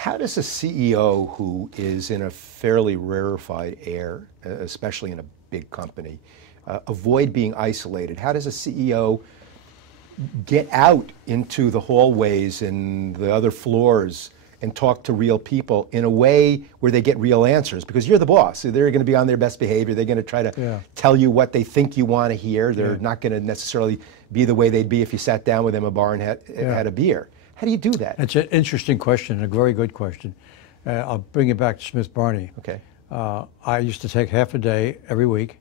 How does a CEO who is in a fairly rarefied air, especially in a big company, avoid being isolated? How does a CEO get out into the hallways and the other floors and talk to real people in a way where they get real answers? Because you're the boss. So they're going to be on their best behavior. They're going to try to tell you what they think you want to hear. They're not going to necessarily be the way they'd be if you sat down with them at a bar and had a beer. How do you do that? It's an interesting question, a very good question. I'll bring it back to Smith Barney. Okay. I used to take half a day every week.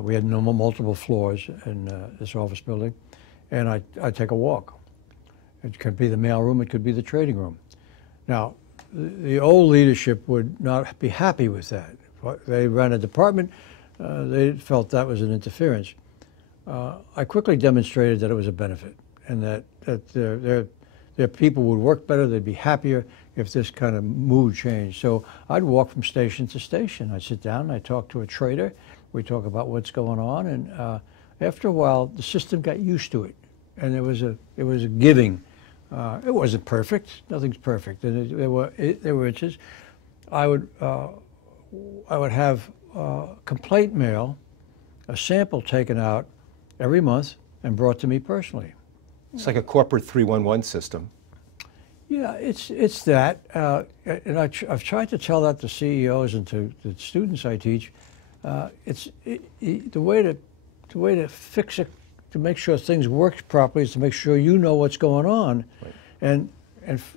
We had multiple floors in this office building, and I'd take a walk. It could be the mail room, it could be the trading room. Now, the old leadership would not be happy with that. They ran a department, they felt that was an interference. I quickly demonstrated that it was a benefit, and that their people would work better, they'd be happier if this kind of mood changed. So I'd walk from station to station. I'd sit down, I'd talk to a trader, we talk about what's going on, and after a while, the system got used to it, and it was a giving. It wasn't perfect. Nothing's perfect. And there were inches. I would have complaint mail, a sample taken out every month and brought to me personally. It's like a corporate 311 system. Yeah, it's that, and I've tried to tell that to CEOs and to the students I teach. The way to fix it, to make sure things work properly, is to make sure you know what's going on. Right.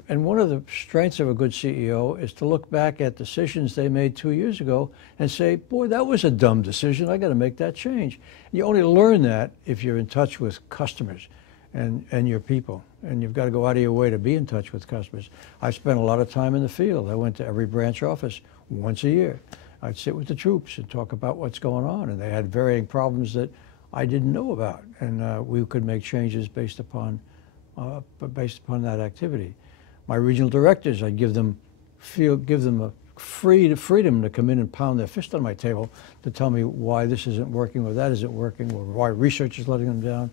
And one of the strengths of a good CEO is to look back at decisions they made 2 years ago and say, boy, that was a dumb decision, I got to make that change. You only learn that if you're in touch with customers and your people, and you've got to go out of your way to be in touch with customers. I spent a lot of time in the field. I went to every branch office once a year. I'd sit with the troops and talk about what's going on, and they had varying problems that I didn't know about, and we could make changes based upon that activity. My regional directors, I'd give them a freedom to come in and pound their fist on my table to tell me why this isn't working or that isn't working or why research is letting them down.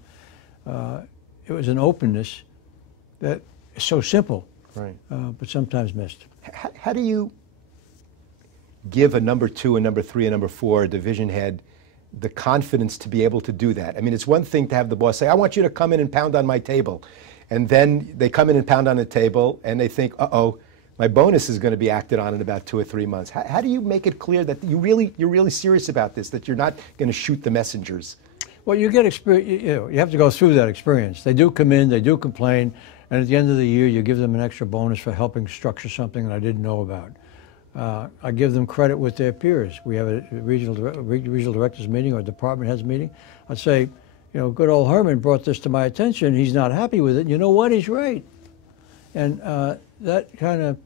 It was an openness that is so simple, right, but sometimes missed. How do you give a number 2, a number 3, a number 4, a division head the confidence to be able to do that? I mean, it's one thing to have the boss say, I want you to come in and pound on my table. And then they come in and pound on the table and they think, uh-oh, my bonus is going to be acted on in about 2 or 3 months. How do you make it clear that you're really serious about this, that you're not going to shoot the messengers? Well, you get experience, you have to go through that experience. They do come in, they do complain, and at the end of the year, you give them an extra bonus for helping structure something that I didn't know about. I give them credit with their peers. We have a regional directors meeting or department heads meeting. I'd say, good old Herman brought this to my attention. He's not happy with it. You know what? He's right. And that kind of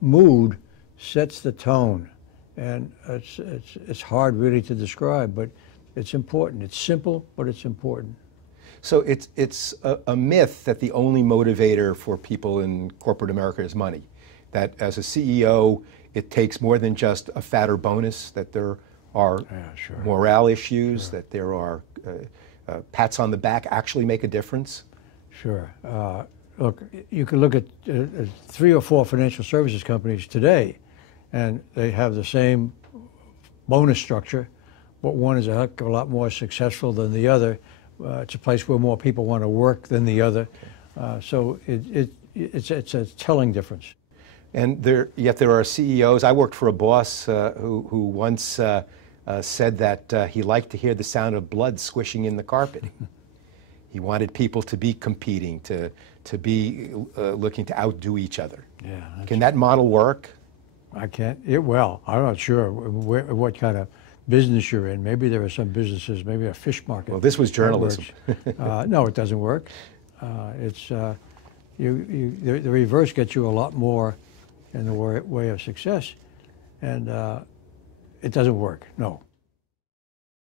mood sets the tone. And it's hard really to describe, but it's important. It's simple, but it's important. So it's a myth that the only motivator for people in corporate America is money. That as a CEO, it takes more than just a fatter bonus, that there are morale issues, that there are pats on the back actually make a difference? Sure. Look, you can look at 3 or 4 financial services companies today, and they have the same bonus structure, but one is a heck of a lot more successful than the other. It's a place where more people want to work than the other. So it's a telling difference. And yet there are CEOs. I worked for a boss who once said that he liked to hear the sound of blood squishing in the carpet. He wanted people to be competing, to be looking to outdo each other. Yeah. Can that model work? I can't. Well, I'm not sure what kind of business you're in. Maybe there are some businesses, maybe a fish market. Well, this was journalism. No, it doesn't work. The reverse gets you a lot more in the way of success, and it doesn't work. No.